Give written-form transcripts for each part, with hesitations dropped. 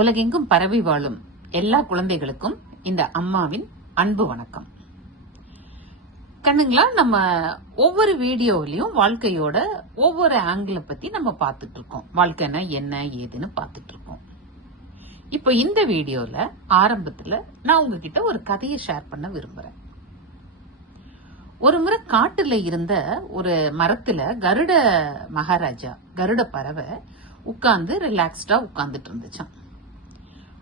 உலகெங்கும் பரவி வாழும் எல்லா குழந்தைகளுக்கும் இந்த அம்மாவின் அன்பு வணக்கம். கண்ணுங்களா, நம்ம ஒவ்வொரு வீடியோவிலையும் வாழ்க்கையோட ஒவ்வொரு ஆங்கிளை பத்தி நம்ம பார்த்துட்டு இருக்கோம். வாழ்க்கைன்னா என்ன ஏதுன்னு பார்த்துட்டு இருக்கோம். இப்போ இந்த வீடியோல ஆரம்பத்துல நான் உங்ககிட்ட ஒரு கதையை ஷேர் பண்ண விரும்புறேன். ஒரு முறை காட்டுல இருந்த ஒரு மரத்துல கருட பறவை உட்கார்ந்து ரிலாக்ஸ்டா உட்கார்ந்துட்டு இருந்துச்சான்.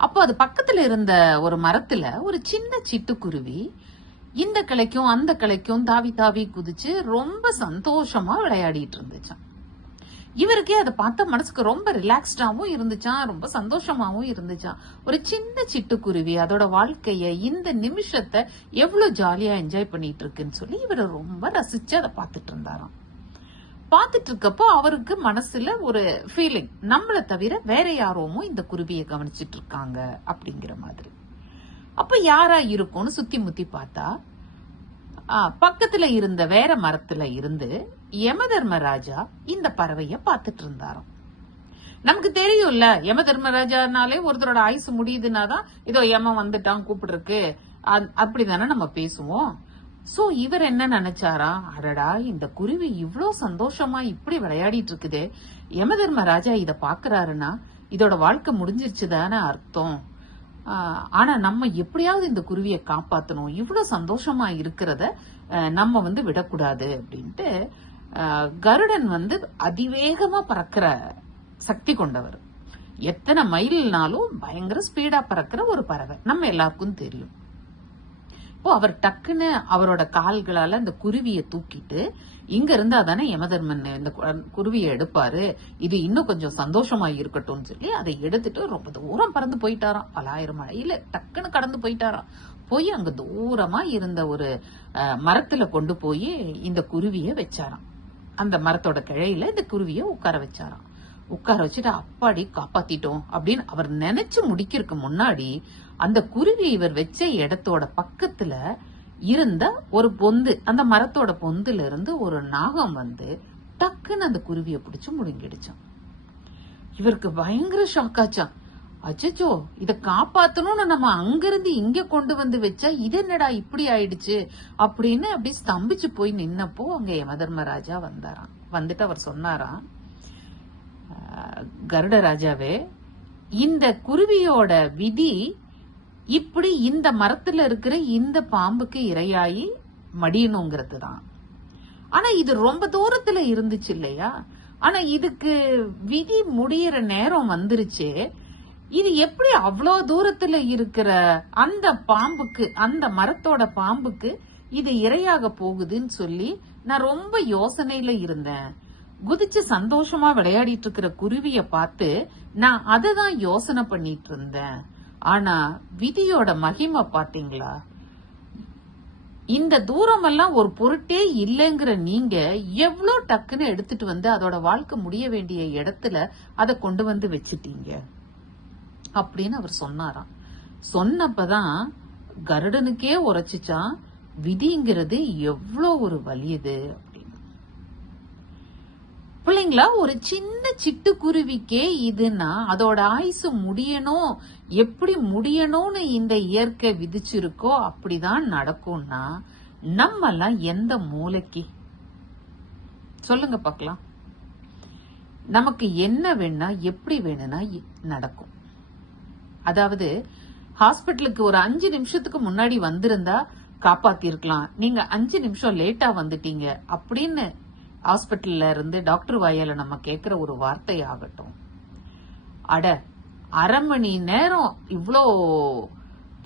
அப்போ அது பக்கத்துல இருந்த ஒரு மரத்துல ஒரு சின்ன சிட்டுக்குருவி இந்த கிளைக்கும் அந்த கிளைக்கும் தாவி தாவி குதிச்சு ரொம்ப சந்தோஷமா விளையாடிட்டு இருந்துச்சான். இவருக்கே அதை பார்த்த மனசுக்கு ரொம்ப ரிலாக்ஸ்டாவும் இருந்துச்சான், ரொம்ப சந்தோஷமாவும் இருந்துச்சான். ஒரு சின்ன சிட்டுக்குருவி அதோட வாழ்க்கைய இந்த நிமிஷத்தை எவ்வளவு ஜாலியா என்ஜாய் பண்ணிட்டு இருக்குன்னு சொல்லி இவரை ரொம்ப ரசிச்சு அதை பார்த்துட்டு இருந்தாராம். பார்த்துட்டு இருக்கப்போ அவருக்கு மனசுல ஒரு ஃபீலிங், நம்மளை தவிர வேற யாரோமோ இந்த குருவியை கவனிச்சிட்டு இருக்காங்க அப்படிங்கிற மாதிரி. அப்ப யாரா இருக்கும்னு சுத்தி முத்தி பார்த்தா பக்கத்துல இருந்த வேற மரத்துல இருந்து யமதர்மராஜா இந்த பறவைய பார்த்துட்டு இருந்தாராம். நமக்கு தெரியும்ல, யமதர்மராஜானாலே ஒருத்தரோட ஆயுசு முடியுதுன்னாதான் இதோ யம வந்துட்டான் கூப்பிடுறக்கு அப்படிதானே நம்ம பேசுவோம். சோ இவர் என்ன நினைச்சாரா, அடடா இந்த குருவி இவ்ளோ சந்தோஷமா இப்படி விளையாடிட்டு இருக்குதே, யமதர்மராஜா இத பாக்குறாருன்னா இதோட வாழ்க்கை முடிஞ்சிருச்சுதானே அர்த்தம். ஆனா நம்ம எப்படியாவது இந்த குருவியை காப்பாத்தணும், இவ்வளவு சந்தோஷமா இருக்கிறத நம்ம விடக்கூடாது அப்படின்ட்டு கருடன் அதிவேகமா பறக்கிற சக்தி கொண்டவர். எத்தனை மைல்னாலும் பயங்கர ஸ்பீடா பறக்கிற ஒரு பறவை நம்ம எல்லாருக்கும் தெரியும். இப்போ அவர் டக்குன்னு அவரோட கால்களால அந்த குருவியை தூக்கிட்டு இங்க இருந்தா தானே யமதர்மன் இந்த குருவியை எடுப்பாரு, இது இன்னும் கொஞ்சம் சந்தோஷமா இருக்கட்டும்னு சொல்லி அதை எடுத்துட்டு ரொம்ப தூரம் பறந்து போயிட்டாராம். பலாயிரம் மைல டக்குன்னு கடந்து போயிட்டாராம். போய் அங்க தூரமா இருந்த ஒரு மரத்துல கொண்டு போய் இந்த குருவிய வச்சாராம். அந்த மரத்தோட கிளையில இந்த குருவிய உட்கார வச்சாராம். உட்கார வச்சுட்டு அப்பாடி காப்பாத்திட்டோம் அப்படின்னு அவர் நினைச்சு முடிக்கிறதுக்கு முன்னாடி அந்த குருவி இவர் வச்ச இடத்தோட பக்கத்துல இருந்த ஒரு பொந்து, அந்த மரத்தோட பொந்துல இருந்து ஒரு நாகம் டக்குன்னு அந்த குருவியை பிடிச்சு முழுங்கிடுச்சான். இவருக்கு பயங்கர ஷாக்காச்சான். அச்சோ, இத காப்பாத்தணும்னு நம்ம அங்கிருந்து இங்க கொண்டு வச்சா இது என்னடா இப்படி ஆயிடுச்சு அப்படின்னு அப்படி ஸ்தம்பிச்சு போய் நின்னப்போ அங்க யமதர்மராஜா வந்தாராம். வந்துட்டு அவர் சொன்னாராம், கருட ராஜாவே, இந்த குருவியோட விதி இப்படி இந்த மரத்துல இருக்கிற இந்த பாம்புக்கு இரையாயி மடியணுங்கிறது தான். ஆனா இது ரொம்ப தூரத்துல இருந்துச்சு இல்லையா, ஆனா இதுக்கு விதி முடியற நேரம் வந்துருச்சு. இது எப்படி அவ்வளோ தூரத்துல இருக்கிற அந்த பாம்புக்கு, அந்த மரத்தோட பாம்புக்கு இது இரையாக போகுதுன்னு சொல்லி நான் ரொம்ப யோசனையில இருந்தேன். குதிச்சு சந்தோஷமா விளையாடிட்டு இருக்கிற குருவிய பார்த்து நான் அததான் யோசனை பண்ணிட்டு இருந்தேன். ஆனா விதியோட மகிமை பாத்தீங்களா, இந்த தூரம் எல்லாம் ஒரு பொருட்டே இல்லைங்கிற நீங்க எவ்வளவு டக்குன்னு எடுத்துட்டு அதோட வாழ்க்கை முடிய வேண்டிய இடத்துல அதை கொண்டு வச்சுட்டீங்க அப்படின்னு அவர் சொன்னாராம். சொன்னப்பதான் கருடனுக்கே உரைச்சிச்சான், விதிங்கிறது எவ்வளவு ஒரு வலியுது அப்படின்னு. பிள்ளைங்களா, ஒரு சின்ன சிட்டுக்குருவிக்கே இதுன்னா அதோட ஆயுசு முடியணும், எப்படி முடியணும்னு இந்த இயற்கை விதிச்சிருக்கோ அப்படிதான் நடக்கும்னா நம்ம எல்லாம் எந்த மூளைக்கு சொல்லுங்க பாக்கலாம். நமக்கு என்ன வேணா எப்படி வேணும்னா நடக்கும். அதாவது ஹாஸ்பிட்டலுக்கு ஒரு 5 நிமிஷத்துக்கு முன்னாடி வந்திருந்தா காப்பாத்தி இருக்கலாம், நீங்க 5 நிமிஷம் லேட்டா வந்துட்டீங்க அப்படின்னு ஹாஸ்பிட்டல்ல இருந்து டாக்டர் வாயால நம்ம கேக்குற ஒரு வார்த்தை ஆகட்டும், அட அரை மணி நேரம் இவ்ளோ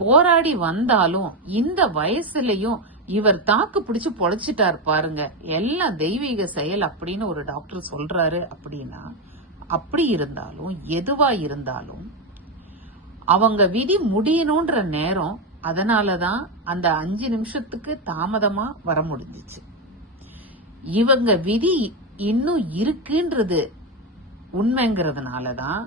போராடி வந்தாலும் இந்த வயசுலயும் இவர் தாக்கு பிடிச்சு பொழைச்சிட்டாரு பாருங்க, எல்லாம் தெய்வீக செயல் அப்படின்னு ஒரு டாக்டர் சொல்றாரு அப்படின்னா, அப்படி இருந்தாலும் எதுவா இருந்தாலும் அவங்க விதி முடியணும்ன்ற நேரம், அதனாலதான் அந்த 5 நிமிஷத்துக்கு தாமதமா வர முடிஞ்சிச்சு. இவங்க விதி இன்னும் இருக்குன்றது உண்மைங்கிறதுனாலதான்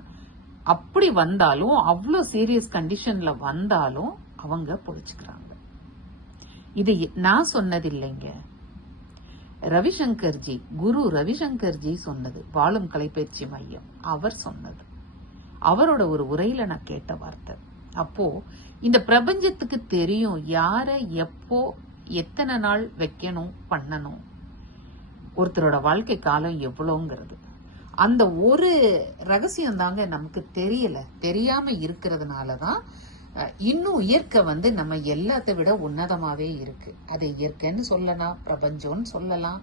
அப்படி வந்தாலும், அவ்வளவு சீரியஸ் கண்டிஷன்ல வந்தாலும் அவங்க பொழிச்சுக்கிறாங்க. இது நான் சொன்னது இல்லைங்க, ரவிசங்கர்ஜி, குரு ரவிசங்கர்ஜி சொன்னது, வாழும் கலைப்பயிற்சி மையம் அவர் சொன்னது. அவரோட ஒரு உரையில நான் கேட்ட வார்த்தை. அப்போ இந்த பிரபஞ்சத்துக்கு தெரியும் யார எப்போ எத்தனை நாள் வைக்கணும் பண்ணணும், ஒருத்தரோட வாழ்க்கை காலம் எவ்வளோங்கிறது. அந்த ஒரு ரகசியம் தாங்க நமக்கு தெரியாம இருக்கிறதுனாலதான் இன்னும் இயற்கை நம்ம எல்லாத்தை விட உன்னதமாவே இருக்கு. அது இயற்கைன்னு சொல்லலாம், பிரபஞ்சம்னு சொல்லலாம்,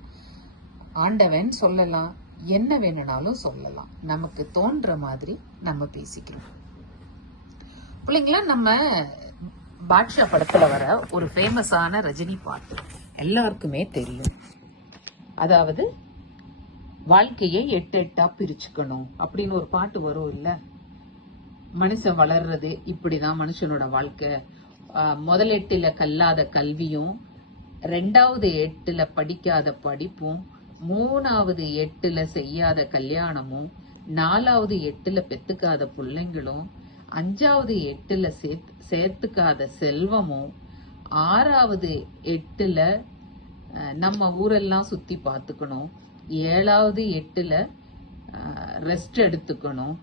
ஆண்டவன் சொல்லலாம், என்ன வேணும்னாலும் சொல்லலாம். நமக்கு தோன்ற மாதிரி நம்ம பேசிக்கிறோம். பிள்ளைங்களா, நம்ம பாட்ஷா படத்துல வர ஒரு ஃபேமஸான ரஜினி பாட்டு எல்லாருக்குமே தெரியும். அதாவது வாழ்க்கையை 8 8 பிரிச்சுக்கணும் அப்படின்னு ஒரு பாட்டு வரும் இல்ல. மனுஷன் வளர்றது இப்படிதான் மனுஷனோட வாழ்க்கை. முதல் 8 கல்லாத கல்வியும், 2வது 8 படிக்காத படிப்பும், 3வது 8 செய்யாத கல்யாணமும், 4வது 8 பெத்துக்காத பிள்ளைங்களும், 5வது 8 சேர்த்துக்காத செல்வமும், 6வது 8 நம்ம ஊரெல்லாம் சுத்தி பார்த்துக்கணும், 7வது 8 ரெஸ்ட் எடுத்துக்கணும்,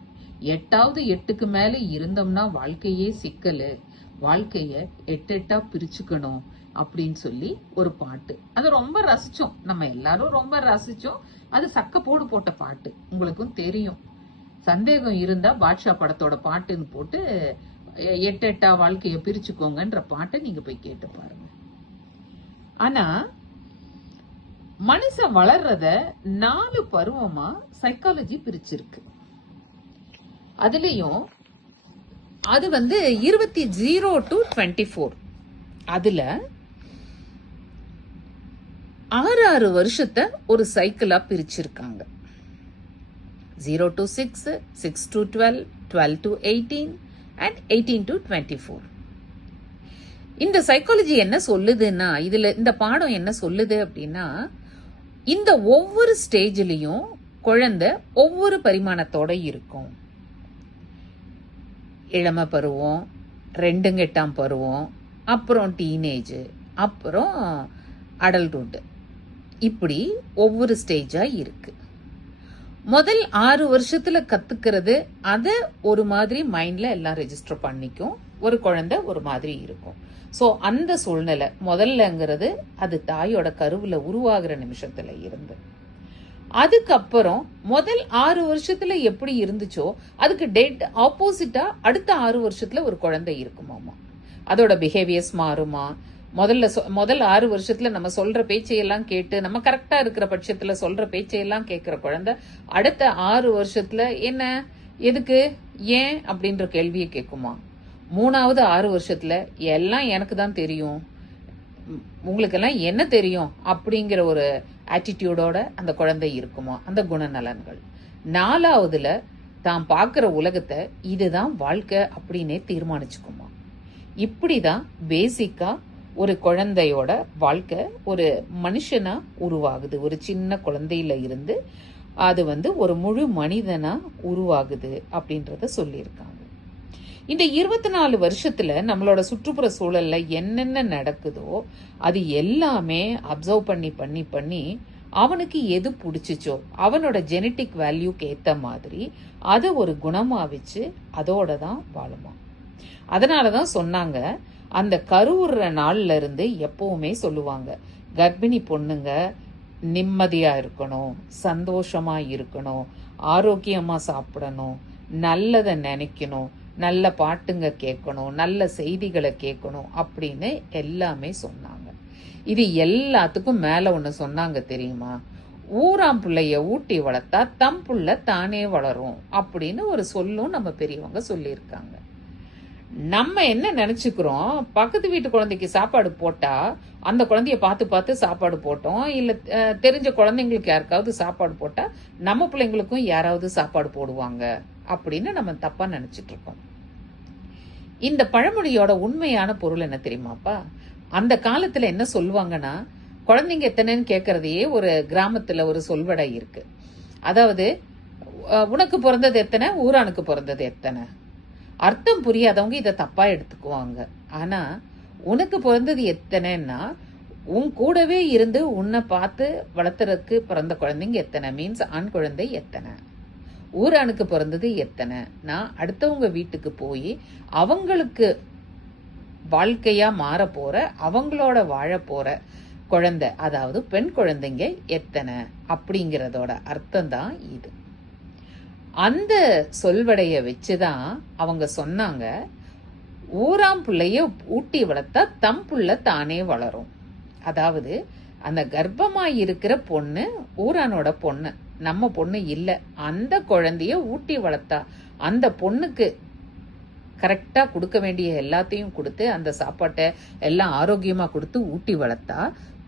8வது 8க்கு மேல இருந்தோம்னா வாழ்க்கையே சிக்கலு, வாழ்க்கைய 8 8 பிரிச்சுக்கணும் அப்படின்னு சொல்லி ஒரு பாட்டு. அது ரொம்ப ரசிச்சோம், நம்ம எல்லாரும் ரொம்ப ரசிச்சோம். அது சக்கப்போடு போட்ட பாட்டு, உங்களுக்கும் தெரியும். சந்தேகம் இருந்தா பாட்ஷா படத்தோட பாட்டுன்னு போட்டு 8 8 வாழ்க்கைய பிரிச்சுக்கோங்கன்ற பாட்டை நீங்க போய் கேட்டு பாருங்க. ஆனா மனுஷன் வளர்றத 4 பருவமா சைக்காலஜி பிரிச்சிருக்கு. அதுலயும் அது 0 to 24, அதுல 6 வருஷத்தை ஒரு சைக்கிளா பிரிச்சிருக்காங்க. 0 to 6, 6 to 12, 12 to 18 and 18 to 24. இந்த சைக்காலஜி என்ன சொல்லுதுன்னா, இதுல இந்த பாடம் என்ன சொல்லுது அப்படின்னா, இந்த ஒவ்வொரு ஸ்டேஜ்லயும் குழந்தை ஒவ்வொரு பரிமாணத்தோட இருக்கும். இளம பருவம், 2 பருவம், அப்புறம் டீனேஜ், அப்புறம் அடல்ட்ஹுட், இப்படி ஒவ்வொரு ஸ்டேஜா இருக்கு. முதல் 6 வருஷத்துல கத்துக்கிறது அத ஒரு மாதிரி மைண்ட்ல எல்லாம் ரெஜிஸ்டர் பண்ணிக்கும். ஒரு குழந்தை ஒரு மாதிரி இருக்கும். சோ அந்த சூழ்நிலை முதல்லங்கிறது அது தாயோட கருவுல உருவாகிற நிமிஷத்துல இருந்து, அதுக்கப்புறம் முதல் 6 வருஷத்துல எப்படி இருந்துச்சோ அதுக்கு டெட் ஆப்போசிட்டா அடுத்த 6 வருஷத்துல ஒரு குழந்தை இருக்குமாமா. அதோட பிஹேவியர்ஸ் மாறுமா. முதல் 6 வருஷத்துல நம்ம சொல்ற பேச்சையெல்லாம் கேட்டு நம்ம கரெக்டா இருக்கிற பட்சத்துல சொல்ற பேச்சையெல்லாம் கேட்கிற குழந்தை அடுத்த 6 வருஷத்துல என்ன, எதுக்கு, ஏன் அப்படின்ற கேள்வியை கேட்குமா. 3வது 6 வருஷத்துல எல்லாம் எனக்கு தான் தெரியும், உங்களுக்கெல்லாம் என்ன தெரியும் அப்படிங்கிற ஒரு ஆட்டிடியூடோட அந்த குழந்தை இருக்குமா, அந்த குணநலன்கள். 4வதுல தான் பார்க்கிற உலகத்தை இதுதான் வாழ்க்கை அப்படின்னே தீர்மானிச்சுக்குமா. இப்படிதான் பேசிக்கா ஒரு குழந்தையோட வாழ்க்கை ஒரு மனுஷனா உருவாகுது. ஒரு சின்ன குழந்தையில இருந்து அது ஒரு முழு மனிதனா உருவாகுது அப்படின்றத சொல்லியிருக்காங்க. இந்த 24 வருஷத்துல நம்மளோட சுற்றுப்புற சூழல்ல என்னென்ன நடக்குதோ அது எல்லாமே அப்சர்வ் பண்ணி அவனுக்கு எது பிடிச்சிச்சோ அவனோட ஜெனட்டிக் வேல்யூக்கு ஏத்த மாதிரி அதை ஒரு குணமா வச்சு அதோட தான் வாழுமா. அதனாலதான் சொன்னாங்க, அந்த கருவுற நாள்ல இருந்து எப்பவுமே சொல்லுவாங்க, கர்ப்பிணி பொண்ணுங்க நிம்மதியா இருக்கணும், சந்தோஷமா இருக்கணும், ஆரோக்கியமா சாப்பிடணும், நல்லதை நினைக்கணும், நல்ல பாட்டுங்க கேட்கணும், நல்ல செய்திகளை கேட்கணும் அப்படின்னு எல்லாமே சொன்னாங்க. இது எல்லாத்துக்கும் மேல ஒண்ணு சொன்னாங்க தெரியுமா, ஊராம் பிள்ளைய ஊட்டி வளர்த்தா தம் புள்ள தானே வளரும் அப்படின்னு ஒரு சொல்லும் நம்ம பெரியவங்க சொல்லியிருக்காங்க. நம்ம என்ன நினைச்சுக்கிறோம், பக்கத்து வீட்டு குழந்தைக்கு சாப்பாடு போட்டா அந்த குழந்தைய பார்த்து சாப்பாடு போட்டோம், இல்ல தெரிஞ்ச குழந்தைங்களுக்கு யாருக்காவது சாப்பாடு போட்டா நம்ம பிள்ளைங்களுக்கும் யாராவது சாப்பாடு போடுவாங்க அப்படின்னு நம்ம தப்பா நினைச்சிட்டு இருக்கோம். இந்த பழமொழியோட உண்மையான பொருள் என்ன தெரியுமாப்பா? அந்த காலத்துல என்ன சொல்லுவாங்கன்னா, குழந்தைங்க எத்தனைன்னு கேட்கறதையே ஒரு கிராமத்துல ஒரு சொல்வடை இருக்கு. அதாவது உனக்கு பிறந்தது எத்தனை, ஊரானுக்கு பிறந்தது எத்தனை. அர்த்தம் புரியாதவங்க இதை தப்பா எடுத்துக்குவாங்க. ஆனா உனக்கு பிறந்தது எத்தனைன்னா உன் கூடவே இருந்து உன்னை பார்த்து வளர்த்துறதுக்கு பிறந்த குழந்தைங்க எத்தனை, மீன்ஸ் ஆண் குழந்தை எத்தனை. ஊரானுக்கு பிறந்தது எத்தனை, நான் அடுத்தவங்க வீட்டுக்கு போய் அவங்களுக்கு வாழ்க்கையா மாற போற, அவங்களோட வாழ போற குழந்தை, அதாவது பெண் குழந்தைங்க எத்தனை அப்படிங்கிறதோட அர்த்தம் தான் இது. அந்த சொல்வடைய வச்சுதான் அவங்க சொன்னாங்க, ஊராம் பிள்ளைய ஊட்டி வளர்த்தா தம் புள்ள தானே வளரும். அதாவது அந்த கர்ப்பமா இருக்கிற பொண்ணு ஊரானோட பொண்ணு, நம்ம பொண்ணு இல்ல. அந்த குழந்தைய ஊட்டி வளர்த்தா, அந்த பொண்ணுக்கு கரெக்டா கொடுக்க வேண்டிய எல்லாத்தையும் கொடுத்து, அந்த சாப்பாட்டை எல்லாம் ஆரோக்கியமா கொடுத்து ஊட்டி வளர்த்தா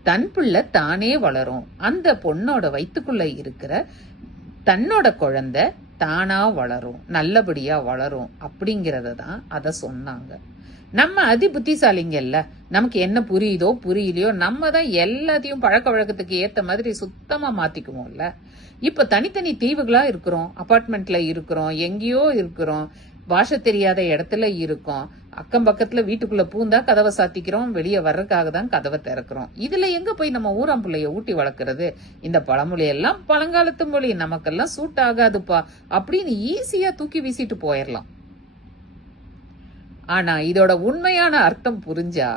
தன் பிள்ளை தானே வளரும். அந்த பொண்ணோட வயிற்றுக்குள்ள இருக்கிற தன்னோட குழந்தை தானா வளரும், நல்லபடியா வளரும் அப்படிங்கறத தான் அத சொன்னாங்க. நம்ம அதி புத்திசாலிங்கல்ல, நமக்கு என்ன புரியுதோ புரியலையோ நம்ம தான் எல்லாத்தையும் பழக்க வழக்கத்துக்கு ஏத்த மாதிரி சுத்தமா மாத்திக்குவோம்ல. இப்ப தனித்தனி தீவுகளா இருக்கிறோம், அபார்ட்மெண்ட்ல இருக்கிறோம், எங்கேயோ இருக்கிறோம், பாஷை தெரியாத இடத்துல இருக்கோம், அக்கம் பக்கத்துல வீட்டுக்குள்ள பூந்தா கதவை சாத்திக்கிறோம், வெளியே வர்றதுக்காக தான் கதவை திறக்கிறோம். இதுல எங்க போய் நம்ம ஊராம் பிள்ளைய ஊட்டி வளர்க்கறது? இந்த பழமொழி எல்லாம் பழங்காலத்து மொழி, நமக்கெல்லாம் சூட் ஆகாதுப்பா அப்படின்னு ஈஸியா தூக்கி வீசிட்டு போயிடலாம். ஆனா இதோட உண்மையான அர்த்தம் புரிஞ்சா,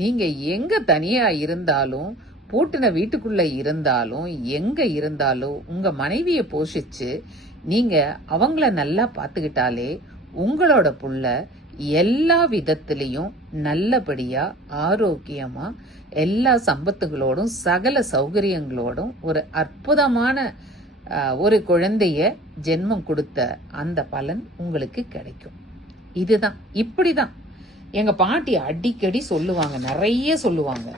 நீங்க எங்க தனியா இருந்தாலும், பூட்டின வீட்டுக்குள்ள இருந்தாலும், எங்க இருந்தாலும் உங்க மனைவிய போஷிச்சு நீங்க அவங்கள நல்லா பாத்துக்கிட்டாலே உங்களோட புள்ள எல்லா விதத்திலையும் நல்லபடியா ஆரோக்கியமா எல்லா சம்பத்துகளோடும் சகல சௌகரியங்களோடும் ஒரு அற்புதமான ஒரு குழந்தைய ஜென்மம் கொடுத்த அந்த பலன் உங்களுக்கு கிடைக்கும். இதுதான், இப்படிதான் எங்க பாட்டி அடிக்கடி சொல்லுவாங்க, நிறைய சொல்லுவாங்க.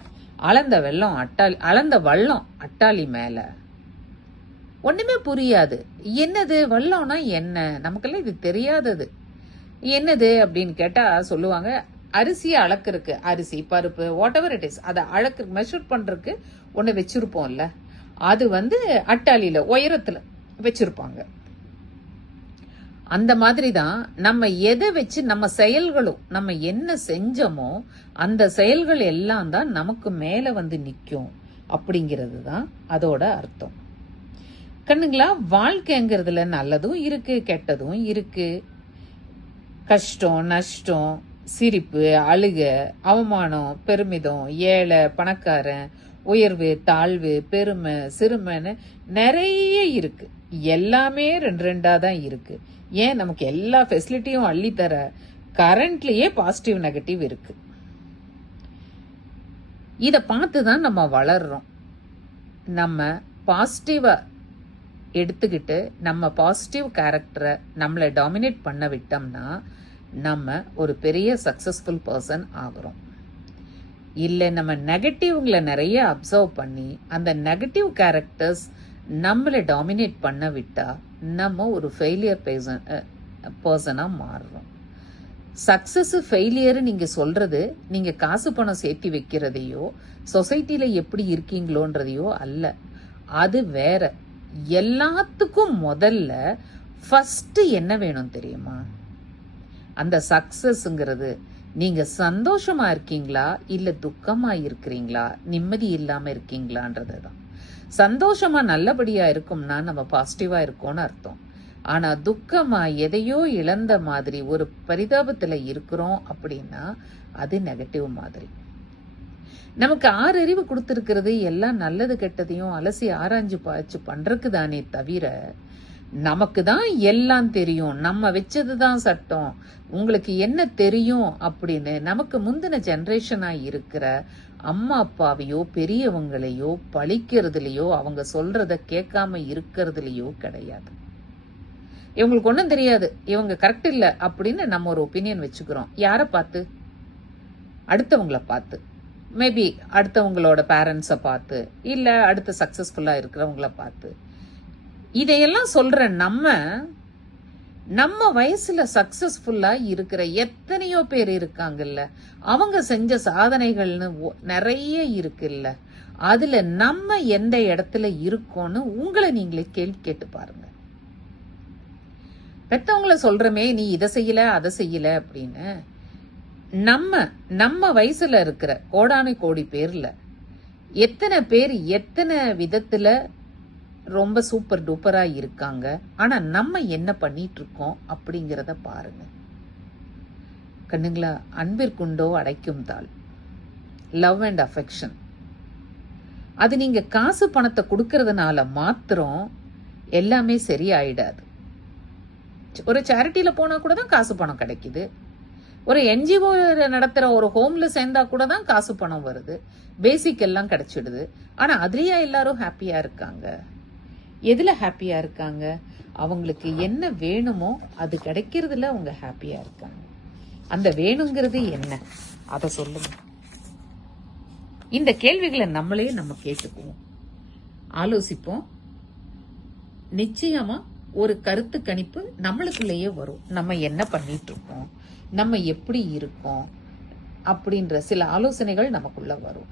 அளந்த வள்ளம் அட்டாளி மேல. ஒண்ணுமே புரியாது. என்னது வள்ளம்னா என்ன, நமக்கெல்லாம் இது தெரியாதது. என்னது அப்படின்னு கேட்டா சொல்லுவாங்க, அரிசியை அளக்குறதுக்கு, அரிசி பருப்பு வாட் எவர் இட் இஸ், அதை அளக்கு மெஷர் பண்றதுக்கு ஒண்ணு வச்சிருப்போம்ல, அது அட்டாளியில உயரத்துல வச்சிருப்பாங்க. அந்த மாதிரிதான் நம்ம எதை வச்சு நம்ம செயல்களும், நம்ம என்ன செஞ்சோமோ அந்த செயல்கள் எல்லாம் தான் நமக்கு மேல நிக்கும் அப்படிங்கிறது தான் அதோட அர்த்தம். கண்ணுங்களா, வாழ்க்கைங்கிறதுல நல்லதும் இருக்கு, கெட்டதும் இருக்கு. கஷ்டம், நஷ்டம், சிரிப்பு, அழுக, அவமானம், பெருமிதம், ஏழை, பணக்காரன், உயர்வு, தாழ்வு, பெருமை, சிறுமைன்னு நிறைய இருக்கு. எல்லாமே ரெண்டு ரெண்டா தான் இருக்கு. ஏன், நமக்கு எல்லா ஃபெசிலிட்டியும் அள்ளித்தர கரண்ட்லயே பாசிட்டிவ் நெகட்டிவ் இருக்கு. இத பார்த்துதான் நம்ம வளர்றோம். நம்ம பாசிட்டிவா எடுத்துக்கிட்டு நம்ம பாசிட்டிவ் கேரக்டரை நம்மளை டாமினேட் பண்ண விட்டோம்னா நம்ம ஒரு பெரிய சக்சஸ்ஃபுல் பர்சன் ஆகிறோம். இல்லை நம்ம நெகட்டிவ்களை நிறைய அப்சர்வ் பண்ணி அந்த நெகட்டிவ் கேரக்டர்ஸ் நம்மளை டாமினேட் பண்ண விட்டா நம்ம ஒரு ஃபெயிலியர் பர்சனா மாறுறோம். சக்சஸ் ஃபெயிலியர் நீங்க சொல்றது நீங்க காசு பணம் சேர்த்தி வைக்கிறதையோ சொசைட்டில எப்படி இருக்கீங்களோன்றதையோ அல்ல, அது வேற. எல்லாத்துக்கும் முதல்ல ஃபர்ஸ்ட் என்ன வேணும் தெரியுமா? அந்த சக்சஸ்ங்கிறது நீங்க சந்தோஷமா இருக்கீங்களா இல்ல துக்கமா இருக்கிறீங்களா, நிம்மதி இல்லாம இருக்கீங்களான்றதுதான். சந்தோஷமா நல்லபடியா இருக்கும்னா நம்ம பாசிட்டிவா இருக்கோம்னு அர்த்தம். ஆனா துக்கமா எதையோ இழந்த மாதிரி ஒரு பரிதாபத்துல இருக்கிறோம் அப்படின்னா அது நெகட்டிவ் மாதிரி. நமக்கு 6 அறிவு கொடுத்திருக்கிறது எல்லாம் நல்லது கெட்டதையும் அலசி ஆராய்ஞ்சு பாய்ச்சு பண்றதுக்கு தானே தவிர நமக்கு தான் எல்லாம் தெரியும், நம்ம வச்சதுதான் சட்டம், உங்களுக்கு என்ன தெரியும் அப்படின்னு நமக்கு முந்தின ஜெனரேஷனா இருக்கிற அம்மா அப்பாவையோ பெரியவங்களையோ பழிக்கிறதுலயோ அவங்க சொல்றத கேட்காம இருக்கிறதுலயோ கிடையாது. இவங்களுக்கு ஒன்றும் தெரியாது, இவங்க கரெக்ட் இல்லை அப்படின்னு நம்ம ஒரு ஒப்பீனியன் வச்சுக்கிறோம். யாரை பார்த்து? அடுத்தவங்கள பார்த்து, மேபி அடுத்தவங்களோட பேரண்ட்ஸை பார்த்து, இல்ல அடுத்த சக்சஸ்ஃபுல்லா இருக்கிறவங்கள பார்த்து. இதையெல்லாம் சொல்ற நம்ம வயசுல சக்சஸ்ஃபுல்லா இருக்கிற எத்தனையோ பேர் இருக்காங்கல்ல, அவங்க செஞ்ச சாதனைகள்னு நிறைய இருக்குல்ல, அதுல நம்ம எந்த இடத்துல இருக்கோம்னு உங்களை நீங்களே கேள்வி கேட்டு பாருங்க. பெத்தவங்கள சொல்றமே நீ இதை செய்யல அதை செய்யல அப்படின்னு, நம்ம வயசுல இருக்கிற கோடானு கோடி பேர்ல எத்தனை பேர் எத்தனை விதத்துல ரொம்ப சூப்பர் டூப்பரா இருக்காங்க. ஆனா நம்ம என்ன பண்ணிட்டு இருக்கோம் அப்படிங்கிறத பாருங்க. கண்ணுங்களா, அன்பிற்குண்டோ அடைக்கும் தாள், லவ் அண்ட் அஃபெக்ஷன். அது நீங்க காசு பணத்தை கொடுக்கறதுனால மாத்திரம் எல்லாமே சரியாயிடாது. ஒரு சேரிட்டியில போனா கூட தான் காசு பணம் கிடைக்குது. ஒரு என்ஜிஓ நடத்துற ஒரு ஹோம்ல சேர்ந்தா கூட தான் காசு பணம் வருது. பேசிக் எல்லாம் கிடைச்சிடுது. ஆனா அதுலயா எல்லாரும் ஹாப்பியா இருக்காங்க? எதுல ஹாப்பியா இருக்காங்க? அவங்களுக்கு என்ன வேணுமோ அது கிடைக்கிறதுல அவங்க ஹாப்பியா இருக்காங்க. அந்த வேணுங்கிறது என்ன, அத சொல்லுங்க. இந்த கேள்விகளை நம்மளே நம்ம கேட்டுக்குவோம், ஆலோசிப்போம். நிச்சயமா ஒரு கருத்து கணிப்பு நம்மளுக்குள்ளேயே வரும். நம்ம என்ன பண்ணிட்டு இருக்கோம், நம்ம எப்படி இருக்கோம் அப்படின்ற சில ஆலோசனைகள் நமக்குள்ள வரும்.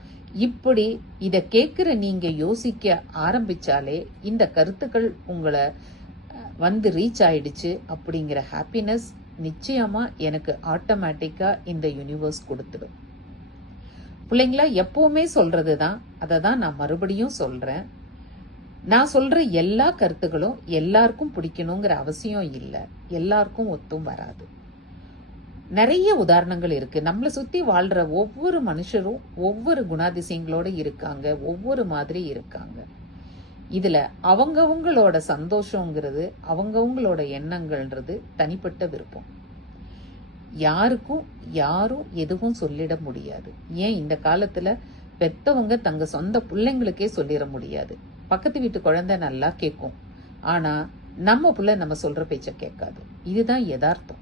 இப்படி இத கேட்கிற நீங்க யோசிக்க ஆரம்பிச்சாலே இந்த கருத்துக்கள் உங்களை வந்து ரீச் ஆயிடுச்சு அப்படிங்கிற ஹாப்பினஸ் நிச்சயமா எனக்கு ஆட்டோமேட்டிக்கா இந்த யூனிவர்ஸ் கொடுத்துடும். பிள்ளைங்களா, எப்பவுமே சொல்றதுதான், அதை தான் நான் மறுபடியும் சொல்றேன். நான் சொல்ற எல்லா கருத்துக்களும் எல்லாருக்கும் பிடிக்கணுங்கிற அவசியம் இல்லை. எல்லாருக்கும் ஒத்தும் வராது. நிறைய உதாரணங்கள் இருக்கு. நம்மளை சுத்தி வாழ்ற ஒவ்வொரு மனுஷரும் ஒவ்வொரு குணாதிசயங்களோட இருக்காங்க, ஒவ்வொரு மாதிரி இருக்காங்க. இதுல அவங்கவங்களோட சந்தோஷங்கிறது, அவங்கவங்களோட எண்ணங்கள்ன்றது தனிப்பட்ட விருப்பம். யாருக்கும் யாரும் எதுவும் சொல்லிட முடியாது. ஏன் இந்த காலத்துல பெத்தவங்க தங்க சொந்த பிள்ளைங்களுக்கே சொல்லிட முடியாது. பக்கத்து வீட்டு குழந்தை நல்லா கேட்கும், ஆனா நம்ம பிள்ளை நம்ம சொல்ற பேச்ச கேட்காது. இதுதான் யதார்த்தம்.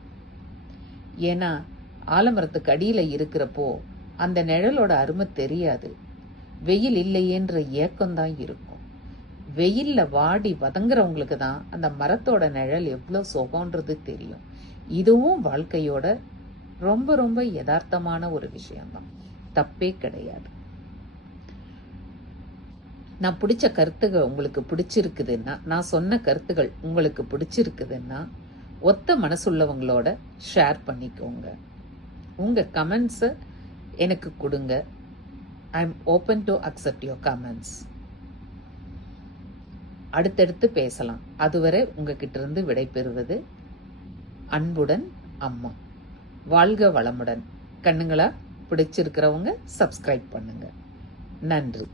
ஏன்னா ஆலமரத்துக்கு அடியில இருக்கிறப்போ அந்த நிழலோட அருமை தெரியாது. வெயில் இல்லையேன்ற ஏக்கம்தான் இருக்கும். வெயில்ல வாடி வதங்குறவங்களுக்கு தான் அந்த மரத்தோட நிழல் எவ்வளவு சுகம்ன்றது தெரியும். இதுவும் வாழ்க்கையோட ரொம்ப ரொம்ப யதார்த்தமான ஒரு விஷயம்தான். தப்பே கிடையாது. நான் பிடிச்ச கருத்துகள் உங்களுக்கு பிடிச்சிருக்குதுன்னா, நான் சொன்ன கருத்துகள் உங்களுக்கு பிடிச்சிருக்குதுன்னா, ஒத்த மனசுள்ளவங்களோட ஷேர் பண்ணிக்கோங்க. உங்க கமெண்ட்ஸை எனக்கு கொடுங்க. I am open to accept your comments. அடுத்தடுத்து பேசலாம். அதுவரை உங்ககிட்ட இருந்து விடைபெறுவது அன்புடன் அம்மா. வாழ்க வளமுடன். கண்ணுங்களா, பிடிச்சிருக்கிறவங்க சப்ஸ்கிரைப் பண்ணுங்க. நன்றி.